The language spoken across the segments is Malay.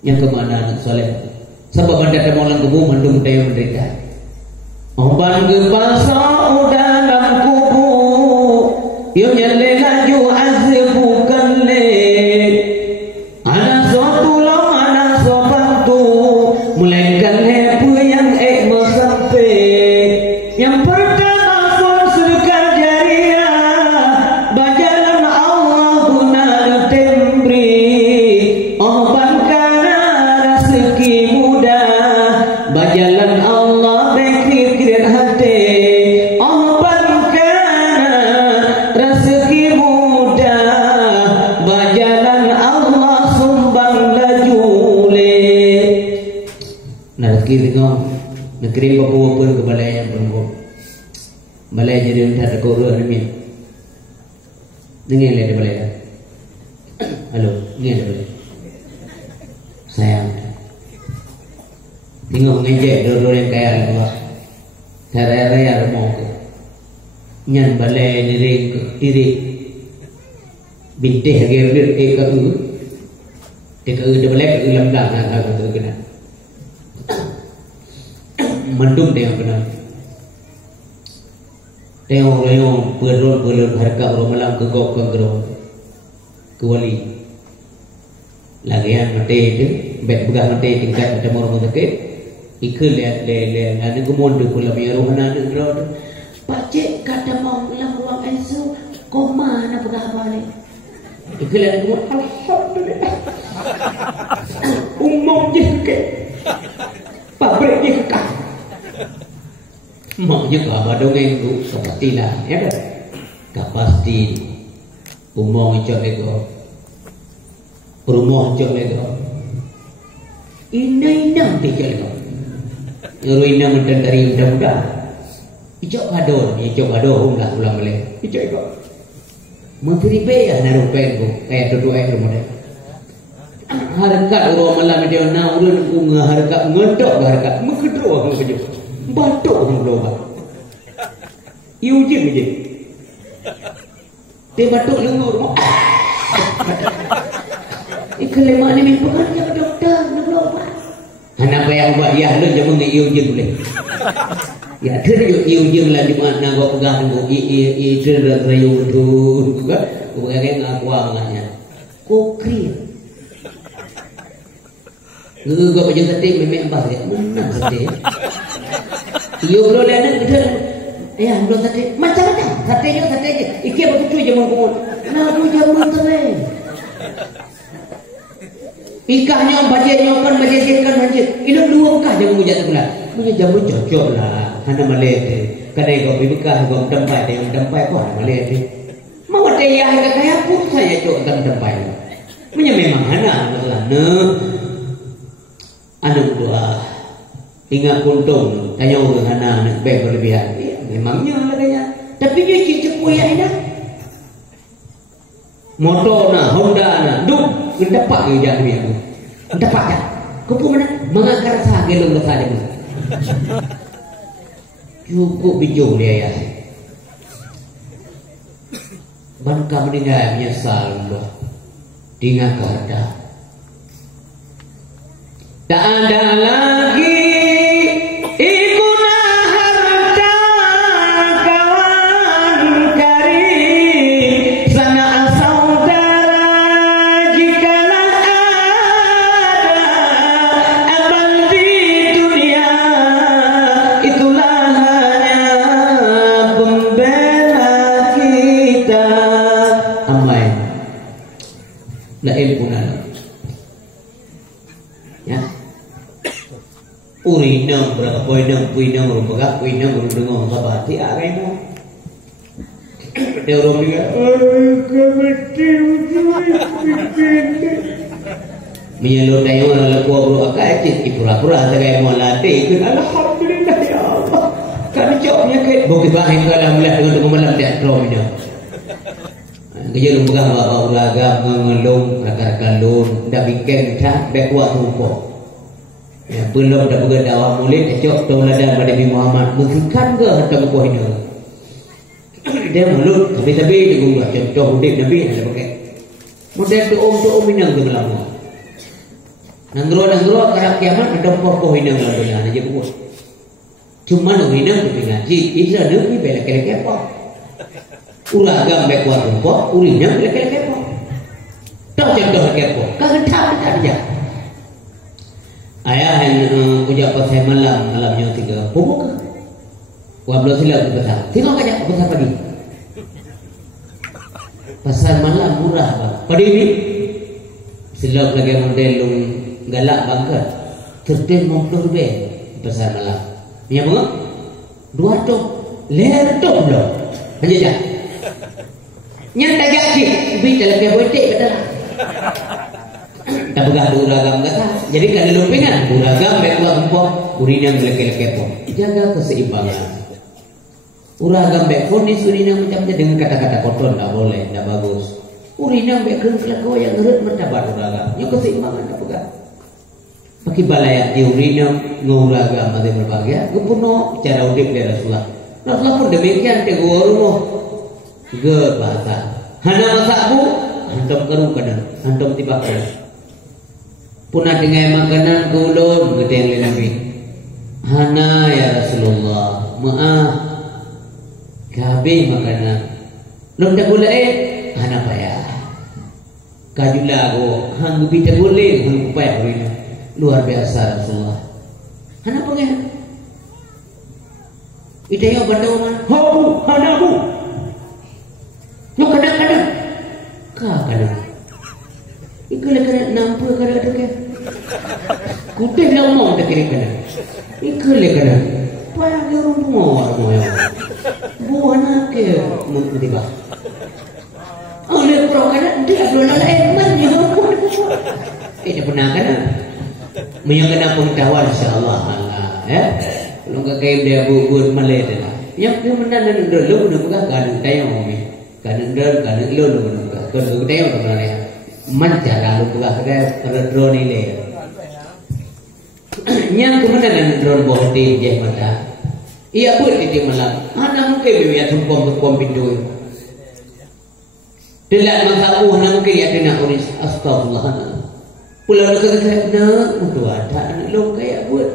Yang kemana anak soleh? Sebab anda temulan kubu mendung tayo menderita. Oban kepasau dalam kubu, yung nyale laju azbukan le. Ana so tulong, ana so bantu, mulainkan lepu yang sampai. Yang pertama pun sedekah jariah, bajalan Allah guna tembri. Oban kana rezeki mudah, bajalan Allah bekir hati. Oban kana rezeki mudah, bajalan Allah sumbang lajule. Nah, kira negeri Papua pun ke balai yang berumur. Balai jadi untuk ada korang ni. Dengar ada balai dah. Halo, dengar ada balai. Sayang. Tengok ngejek dua-dua yang kaya Allah. Raya-raya rumah ke. Nyan balai diri. Bintih lagi eka dah balai ke lamdang nak tu kena. Mendung dia benar. Tengok perut harga orang malam ke gok ke gerong ke wali. Lagian mati itu, bet begah mati tingkat macam orang sakit. Ikut lihat. Ada kemudian pula biar rohana ada gerong. Pakcik kata mau dalam ruang ICU, koma nak begah balik. Ikut lihat kemudian. Alhamdulillah. Umum je ke, pabrik je ke. Maknya kalau dongeng tu sepertilah, ya kan? Tak pasti umong icok lego, rumah icok lego, ina icok lego, nyuruh ina mendan dari muda-muda, icok kado, ulang balik, icok lego, menteri bayar naruh pengu, duduk rumah dia. Harga orang malam dia nak urut bunga harga ngedok harga mengkedua orang kerja. Batuk orang berubah. Ia ujian je. Dia batuk lengur. Ikelemak ni memang pekerja ke doktor. Nak berubah. Anak payah ubah. Ya, lu jangan nak ia ujian boleh. Ya, dia ia ujian lah di mana kau pegang. Ia cerita rayu tu. Kau pegang aku angannya. Kau kriya. Kau baca sate memang apa dia? Menang sate. Iyo belum ada betul. Ya belum sate. Macam-macam. Sate je. Iki apa tu je mengkumul. Nak jamu terlain. Ikahnya bajanya kan masjid. Ini dua bekah jamu jatuh pula. Punya jamu cocok lah. Hana malete. Kadai kau bekah kau tempat pun hana malete. Mau ada yang kaya pun saya cok tempat. Punya memang hana masalah. Anu doa. Ingat kuntung, tanya orang anak baik berlebihan. Ya, memangnya lah kaya. Tapi dia cicik kuya ini. Motor na, Honda na, duk, mendapat ke jalan dia. Mendapat tak? Kau pun mana? Mengakar sah gelung ke sana. Cukup bijou dia ya. Bangka meninggal menyesal Allah. Dengar kata. Tak ada lagi. Puinam berapa puinam rumah puinam berdengar apa hati agai mu dia orang dia menyelur tayo lagu bro akai cik pura-pura sebagai mau latih alhamdulillah ya Allah kan jawabnya ke bukit bahing kalam lah dengan malam teatro ini kerja lumpuh bapak ulaga mengelung rakan-rakan lun dah bikin tak bekuat rumput. Ya, belum dah berada dakwah murid cok tauladan pada Nabi Muhammad mungkinkan ke harta buah ini dia mulut tapi dia guna contoh murid Nabi ada pakai model tu minang tu lama Nanggro karang kiamat ada pokoh hina ngelabunan aja buat. Cuma nu hina tu ngaji, ida deui belek-belek kepo. Uragam bek kuat kepo, urinya belek-belek kepo. Tok contoh kepo, kagentam aja. Ayah yang ujar pasal malamnya 3 pukul. Wablo sila betul. Tengok aja betul pagi. Pasal malam murah bang. Padi ini sila lagi model galak bangkat. Terden motor be pasal malam. Punya bunga? 2 tok. Leher tok belum. Hanya jah. Nyata jadi. Bi dalam dia botek betul. Tak pegah uragam kata. Jadi kan lumpingan uragam baik kuat empok, urinan lelaki-lelaki. Jaga keseimbangan. Uragam baik fonis urinan macam-macam dengan kata-kata kotor tak boleh, tak bagus. Urinan baik kelakau yang ngeret mertabat uragam. Yang keseimbangan tak pegah. Pakai balaya di urinan nguragam ada berbahagia. Kepuno cara udip dari Rasulullah. Rasulullah pun demikian tegur rumah. Ge bahasa. Hana masaku antum kerung kanan, antum tiba kanan. Punah dengan makanan kulun gede yang lebih. Hana ya Rasulullah, maaf. Kabeh makanan. Lom tak boleh hana payah. Kajulah go, hang bita boleh, hang payah beri. Luar biasa Rasulullah. Hana pengen. Ida yo bandawan, "Habu, hanabu." Yo kadang-kadang. Kadang. Ikut-ikut nampu kadang-kadang ke. Kutip lama tak kira-kira. Ikut-ikut. Payah dia rumah orang. Buah nak ke mutiba. Oleh program dia belum lain mana. Ini pernah kan? Menyangka pengetahuan insya-Allah. Ya. Kalau kagak dia buat malai dah. Yang kemudian dulu nak kan tayang kami. Kan dulu nak kan tayang mana. Mancara lu buka kada drone ini. Yang kemudian drone body je mata. Ia buat di malam. Ana mungkin dia tumpang pintu. Delak mangsapu ana mungkin dia kena uris astagfirullah. Pulau dekat untuk ada anak lu kayak buat.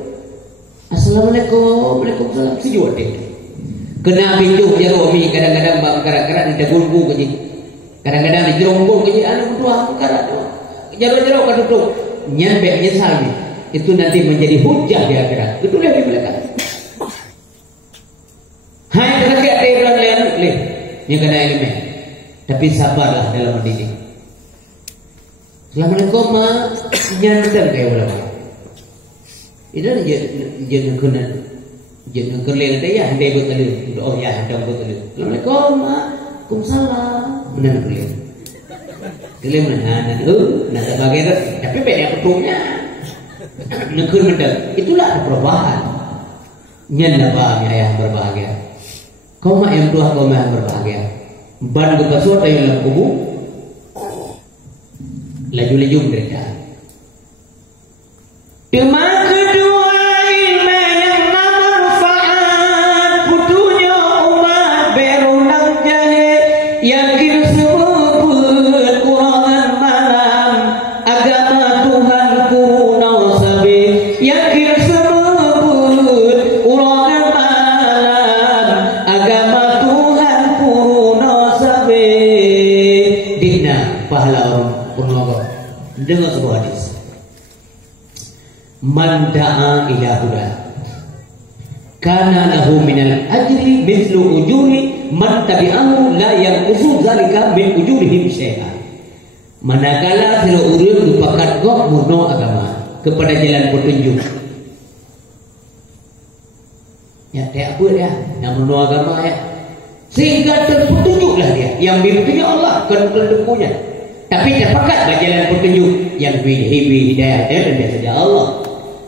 Assalamualaikum, waalaikumsalam sejua deh. Kena pintu jaromi kadang-kadang bang karak-karak di gulbu ke. Kadang-kadang di jerombong ke anak tua karak. Jaro-jaro kan tutup. Nyampe nyesal ni. Itu nanti menjadi hujah di akhirat. Itu dia di belakang. Hai terkait dengan lain leh. Yang kena ilmu. Tapi sabarlah dalam mendidik. Assalamualaikum ma. Nyantar kayak ulama. Itu jangan kena jangan kerleng dia handai betul. Oh ya, handai betul. Assalamualaikum ma. Waalaikumsalam. Benar kerleng. Kerleng mana? Nak bagai tapi beda petungnya. Negeri mendak. Itulah perubahan. Nyanda bahagia ayah berbahagia. Kau mak yang tua kau mak berbahagia. Ban ke pasut yang dalam kubu. Laju-laju mereka. Tema kedua ilmu yang bermanfaat. Putunya umat berunang jahe. Yakin sebut kurangan malam. Agama Tuhan kuruna sabi. Yakin sebut kurangan malam. Agama Tuhan kuruna sabi. Dina pahala orang purnogo. Dengar sebuah hadis. Man da'a ila huda kana lahu minal ajri mithlu ujuri man tabi'ahu la yanqusu zalika min ujurihim syai'an. Manakala sira urip lupakan gok murno agama kepada jalan petunjuk. Ya tak apa ya, yang murno agama ya. Sehingga terpetunjuklah dia yang bimbingnya Allah kan pendukungnya. Tapi terpakat jalan petunjuk yang bihi hidayah dan dia saja Allah.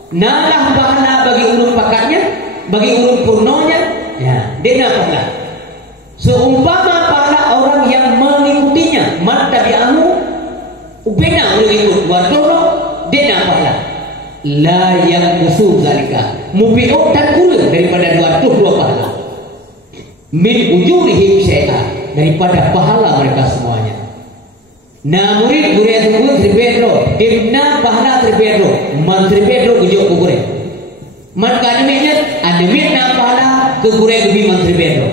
Nalah pahala bagi urut pakatnya, bagi urut purnonya, ya, dia pahala. Seumpama pahala orang yang mengikutinya, man tabi'ahu, ubena mengikut wadono, dia pahala. La yang usul zalika, mubi'ut dan kurang daripada dua pahala. Min ujurihim syai'ah, daripada pahala mereka semuanya. Na murid gure tunggu 3 Pedro, dimna pahala 3 Pedro, man 3 Pedro gujuk gure. Man kademenya ademit na pahala ke gure gebi man 3 Pedro.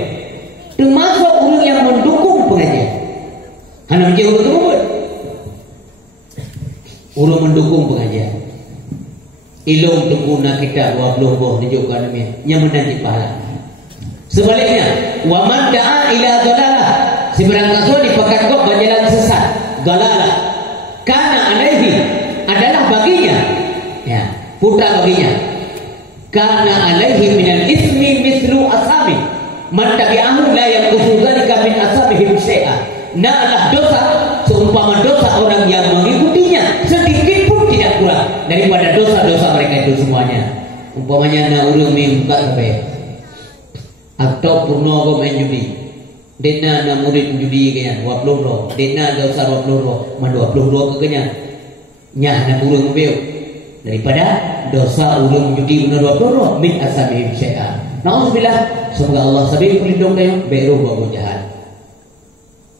Termasuk orang yang mendukung pengajian. Hana menjadi orang tersebut. Orang mendukung pengajian. Ilmu tengguna kita 20 buah tunjukkan demi yang menanti pahala. Sebaliknya, wa man da'a ila dhalalah, si berangkat dipakat kau berjalan sesat, dhalalah. Kana alaihi adalah baginya, ya, putra baginya. Kana alaihi minal ismi mislu asami. Man tabi'ahu la yanqusu dzalika min asabihim syai'a. Nah, dosa seumpama dosa orang yang mengikutinya sedikit pun tidak kurang daripada dosa-dosa mereka itu semuanya. Umpamanya na urang buka sampai atau purno main judi. Dena na murid judi kaya 20 ro. Dena dosa 20 ro, man 20 ro kekenya. Nya na urang beu daripada dosa urang judi benar 20 ro min asabihim syai'a. Nauzubillah, semoga Allah sabit pelindung kayo beru babu jahat.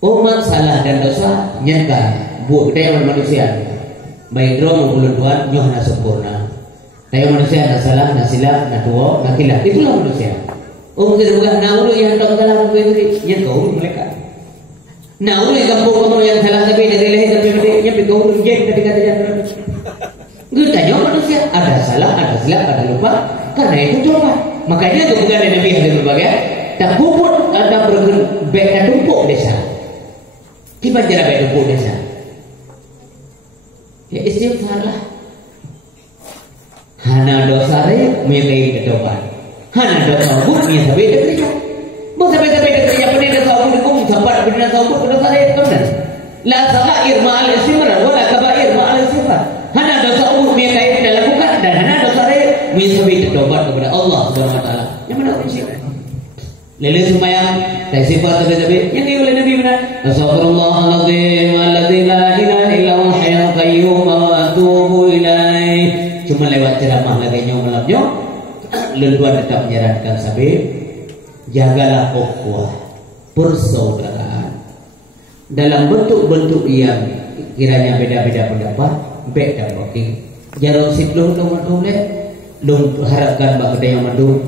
Umat salah dan dosa nyangka buat kita manusia. Baik roh maupun tuan nyoh na sempurna. Tayo manusia na salah, na silap, na tuwa, na kilap. Itulah manusia. Kita bukan nauru yang tak salah begini, yang kau mereka. Nauru yang kampung yang salah tapi dari lahir sampai mati, yang kau jen ketika terjadi. Kita nyoh manusia ada salah, ada silap, ada lupa. Karena itu coba. Makanya kebukan Nabi hadir berbagai tak puput ada berbeka tumpuk desa. Tiba jara beka tumpuk desa. Ya istighfar lah. Hana dosa re menyai ketobat. Hana dosa buk nya sampai dekerja. Buk sampai dekerja pada dosa buk kum sempat benar dosa buk dosa re benar. La sagair ma'al istimrar wala kabair ma'al istighfar. Hana dosa buk menyai dalam lakukan dan hana dosa re menyai ketobat kepada Allah Subhanahu wa taala. Yang mana prinsip? Lele sembahyang, tak sifat tapi yang dioleh Nabi benar. Astagfirullahaladzim, alladzi la ilaha illa huwal hayyul qayyum wa atubu ilaih. Cuma lewat ceramah lagi nyo malamnya, lenduan tetap menyarankan sabit, jagalah ukhuwah, persaudaraan dalam bentuk-bentuk yang kiranya beda-beda pendapat, beda bagi. Jarang sibluh tu boleh, lung harapkan bagi yang mandu.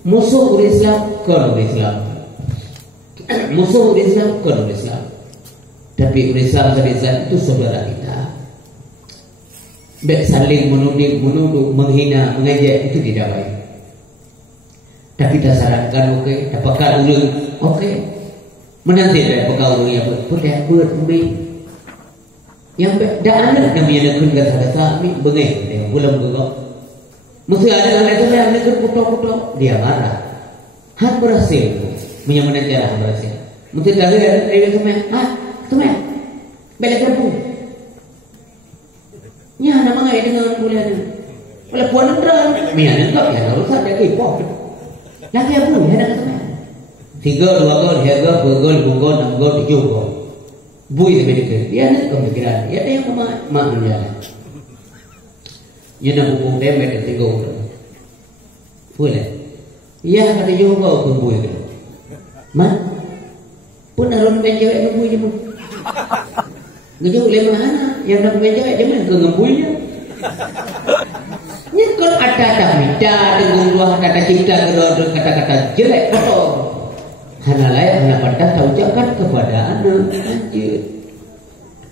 Musuh Islam, kon Islam. Musuh Islam, kon Islam. Tapi Islam itu saudara kita. Baik saling menuduh, menghina, mengejek itu tidak baik. Tapi kita sarankan okey, dapatkan ulun okey. Menanti dari pegawai yang boleh buat umbi. Yang dah ada namanya nak kena kata mi bengeh dia belum gelap. Mesti ada anak tu yang nak putok-putok dia marah. Han berhasil, punya menanti lah berhasil. Mesti dah ada dia semua, balik kampung. Nya nama ngai dengan bulan. Kalau puan terang, mian enggak ya harus ada kipok. Lagi apa ya nak kata? 3 2 gol, 3 gol, 2 gol, 2 gol, 6 gol, 7 gol. Bui sampai dekat. Dia nak pemikiran. Dia ada yang mak menjalan. Dia nak buku dia mereka 3 gol. Boleh. Ya kata juga pun bui tu. Mak pun harus main cewek dengan bui je pun. Ngejauh lemah anak yang nak main cewek je mana ke ngembuinya. Ni kalau ada minta dengan dua kata cinta kedua kata-kata jelek kotor. Hana layak hana pantas tak ucapkan kepada anak anjir.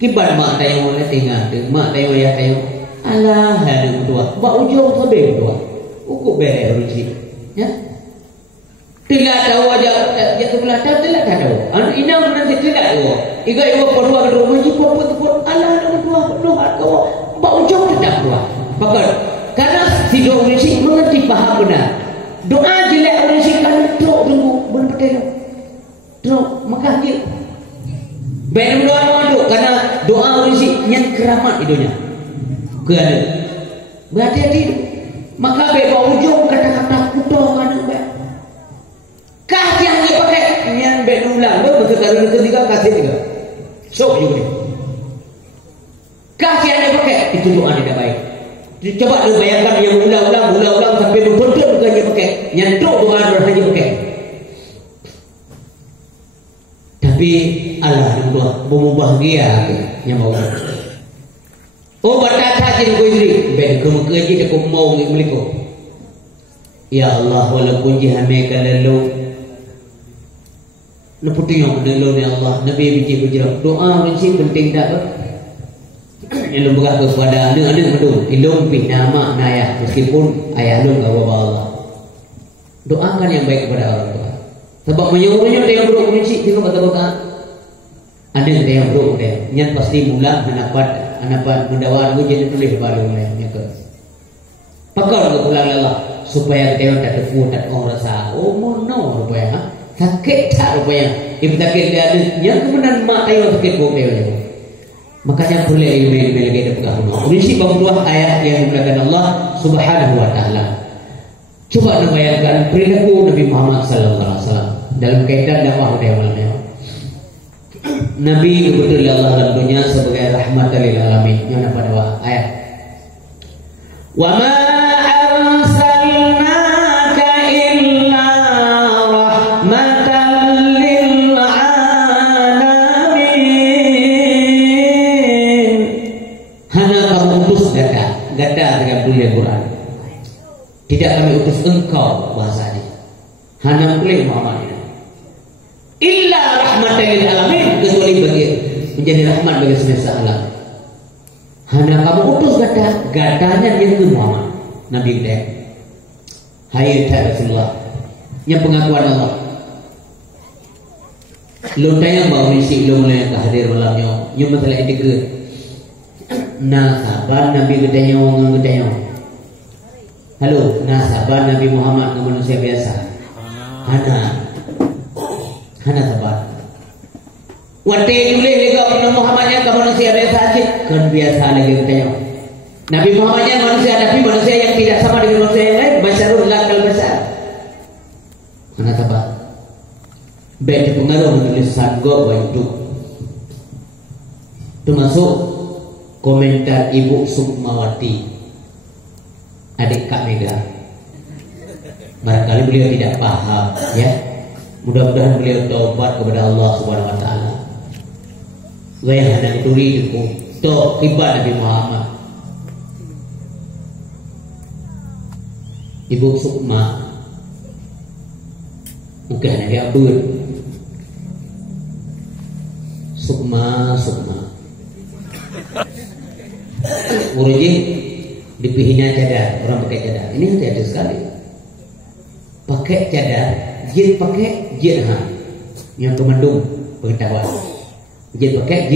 Kibar mak tayo boleh tinggal, mak tayo ya tayo. Alah ada dua, bak ujung sampai dua. Ukur bere urusi. Ya. Tidak tahu aja ya sebelah tidak tahu. Anak inang nanti tidak tahu. Iga ibu kedua kedua masih pun alah ada dua kau bak ujung tidak dua. Bakal karena si doa urusi mengerti paham benar. Doa jelek urusi kan teruk tunggu belum betul. Teruk maka dia baik doa karena doa urusi yang keramat hidupnya. Keada. Berhati-hati. Maka bawa ujung kata-kata kuda mana baik. Kah yang dia pakai yang baik ulang betul kalau ketiga kasih tiga. Sok juga. Kah yang dia pakai itu doa tidak baik. Coba lu bayangkan yang ulang sampai betul bukan dia pakai. Yang doa hanya pakai. Tapi Allah itu bahagia yang mau. Oh batata je ko idri ben ko kerja ko mau ngeliko. Ya Allah walaupun jihame kalalo naputi yang kalalo ni Allah nabi biji bujra doa mesti penting dak. Ilmu berah kepada anda medung ilmu pi nama naya meskipun ayah lu enggak bawa Allah. Doakan yang baik kepada orang tua. Sebab menyuruhnya dia yang buruk kunci tengok kata-kata. Ada yang buruk dia. Yang pasti mula mendapat mendawan ujian tulis baru lainnya ke. Pakar ke pulang Allah supaya dia tak tefu tak orang rasa. Oh mono rupanya. Sakit tak rupanya. Ibu sakit dia ada yang kemudian mak tayo sakit bukan dia. Makanya boleh ilmu lagi dekat Allah. Prinsip bawah ayat yang digunakan Allah Subhanahu wa taala. Coba membayangkan perilaku Nabi Muhammad sallallahu alaihi wasallam dalam kaitan dakwah dia. Nabi betul Allah dalam dunia sebagai rahmatan lil alamin. Yang pada ayat. Wa ma arsalnaka illa rahmatan lil alamin. Hana kamu utus gada dengan dunia Quran. Tidak kami utus engkau bahasanya. Hana pilih Muhammad ini. Illa rahmatan lil alamin, kecuali bagi menjadi rahmat bagi semesta alam. Hana kamu utus gadanya dia ke Muhammad Nabi kita. Hai Rasulullah. Yang pengakuan Allah. Lontanya baru isi lo mulai hadir malamnya. Yang masalah itu sabar Nabi kita yang kita. Halo, sabar Nabi Muhammad ke manusia biasa. Hana sabar. Wate boleh juga Nabi Muhammadnya ke manusia biasa aja. Kan biasa lagi tanya. Nabi Muhammadnya manusia yang tidak sama dengan manusia yang lain. Basyarul lakal besar. Hana sabar. Baik pengaruh tulisan gua itu. Termasuk komentar Ibu Sukmawati, adik Kak Mega. Barangkali beliau tidak paham, ya. Mudah-mudahan beliau taubat kepada Allah Subhanahu wa taala. Wahai anak turiku, to tiba Nabi Muhammad. Ibu Sukma mungkin ada yang ber Sukma Uruji dipihnya cadar, orang pakai cadar. Ini hati-hati sekali. Pakai cadar, jin pakai jirhan. Yang kemandung pengetahuan. Jin pakai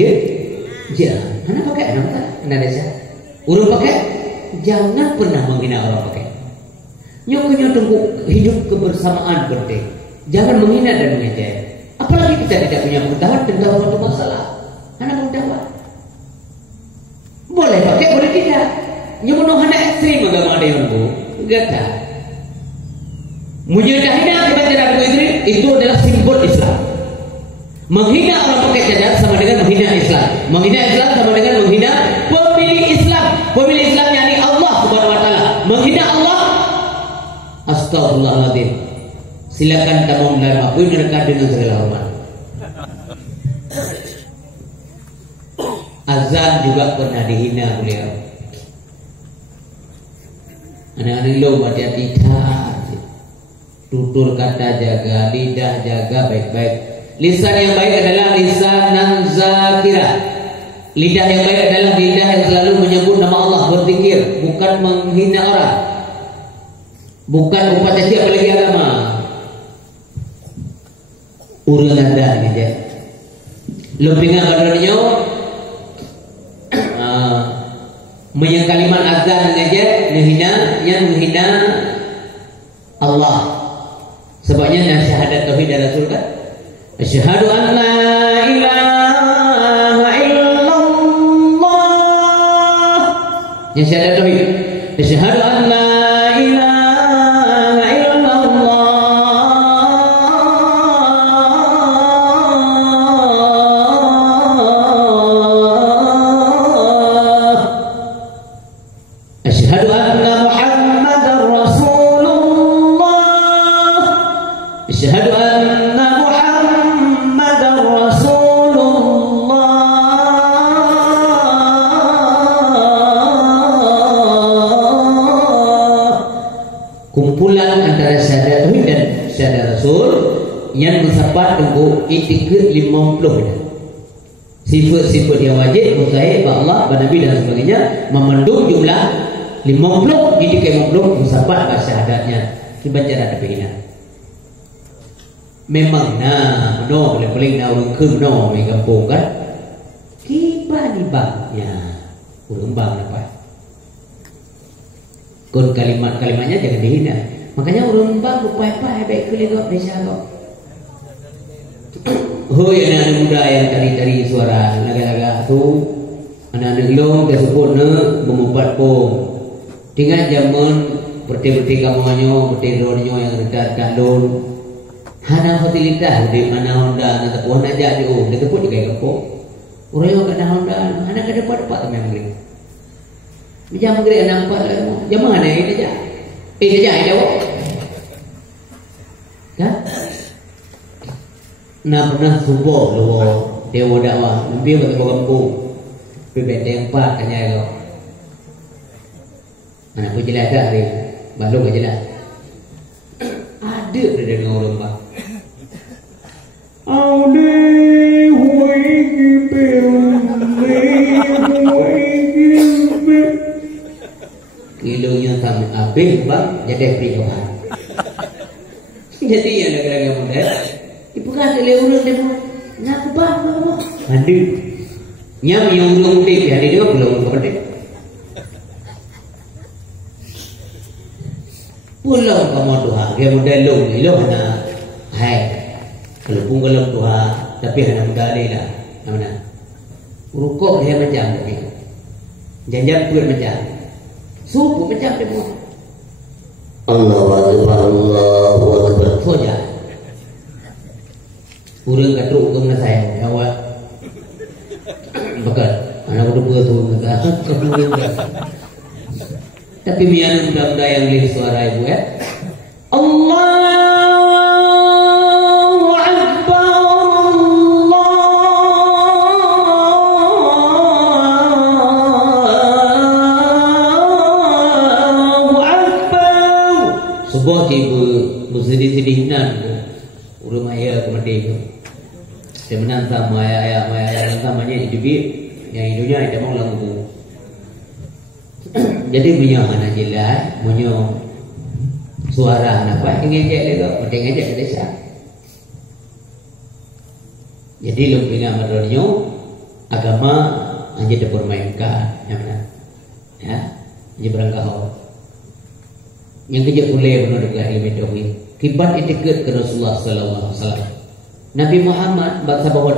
jirhan. Mana pakai anak tak? Anak desa. Urut pakai, jangan pernah menghina orang pakai. Nyoknya tunggu hidup kebersamaan penting. Jangan menghina dan mengejek. Apalagi kita tidak punya pengetahuan tentang suatu masalah. Anak pengetahuan. Boleh pakai, boleh tidak. Nyemunuh anak ekstrim agama ada yang bu. Gata. Mujahidina kita tidak begitu. Itu adalah simbol Islam. Menghina orang pakai cadar sama dengan menghina Islam. Menghina Islam sama dengan menghina pemilih Islam. Pemilih Islam yakni Allah Subhanahu wa taala. Menghina Allah. Astagfirullahaladzim. Silakan kamu menerima pun mereka dengan segala hormat. Azan juga pernah dihina beliau. Anak-anak lo hati-hati tutur kata jaga, lidah jaga baik-baik. Lisan yang baik adalah lisanan zakirah. Lidah yang baik adalah lidah yang selalu menyebut nama Allah, berzikir, bukan menghina orang, bukan upacara apalagi agama. Urang anda aja. Lebih ingat badannya menyang kalimat azan aja menghina Allah. Sebabnya syahadat tauhid Rasul kan. Asyhadu an la ilaha illallah. Yang syahadat tauhid. Asyhadu an la ilaha illallah. Asyhadu anna Muhammadar Rasulullah. Asyhadu anna Muhammadar Rasulullah. kumpulan antara syahadat tauhid dan syahadat Rasul yang mensapat tengku etiket 50 sifat-sifat yang wajib mustahil Allah, Nabi dan sebagainya memandung jumlah 50 etiket 50 mensapat bahasa syahadatnya dibaca ada pihina memang nah no paling nah orang ke no di kampung kan kiban ibangnya urang bang apa kon kalimat-kalimatnya jangan dihina makanya urang bang lupa-lupa baik kuliah desa kok. Oh ya anak muda yang tadi suara laga-laga tu anak-anak long tersebutnya membuat pom tinggal zaman berti-berti kamuannya berti-ronyo yang rekat kandung hana fatilitas di mana Honda nanti puan aja di dia tepuk juga kepok orang yang kena Honda anak ke depan-depan tu memang gini macam gini nampak lah jam mana ini aja ini jawab kan nah pernah subuh lu dewa dakwah lebih ke kampung PBT 4 kanya kau anak pun jelas dah hari baru ke jelas ada dengan orang bang Audi hui kilonya sama habis bang jadi perikatan jadi yang negara muda ibukan oleh urang demo nak bang mandi nyam yang urang muda hari dia belum kepada pulang kamu Tuhan dia muda lo mana hai kalau pun kalau Tuhan tapi hanya muda lah mana rukuk dia macam tapi jangan pun macam subuh macam demo Allahu Akbar Allahu Akbar saja urang katruk ke mana saya awak bakal anak udah tu tapi mian mudah-mudah yang lihat suara ibu ya Allahu Akbar Allahu Akbar sebuah ibu bersedih-sedihnan urang ayah kemudian dia menantang maya namanya hidup yang hidupnya tidak mau langsung jadi punya anak jelas punya suara apa ingin cek juga penting aja ke desa jadi lumpingan madonyo agama hanya dipermainkan ya benar ya hanya berangkau yang kejap boleh benar dengan ilmu tauhid kibat etiket ke Rasulullah sallallahu alaihi wasallam Nabi Muhammad bangsa bahawa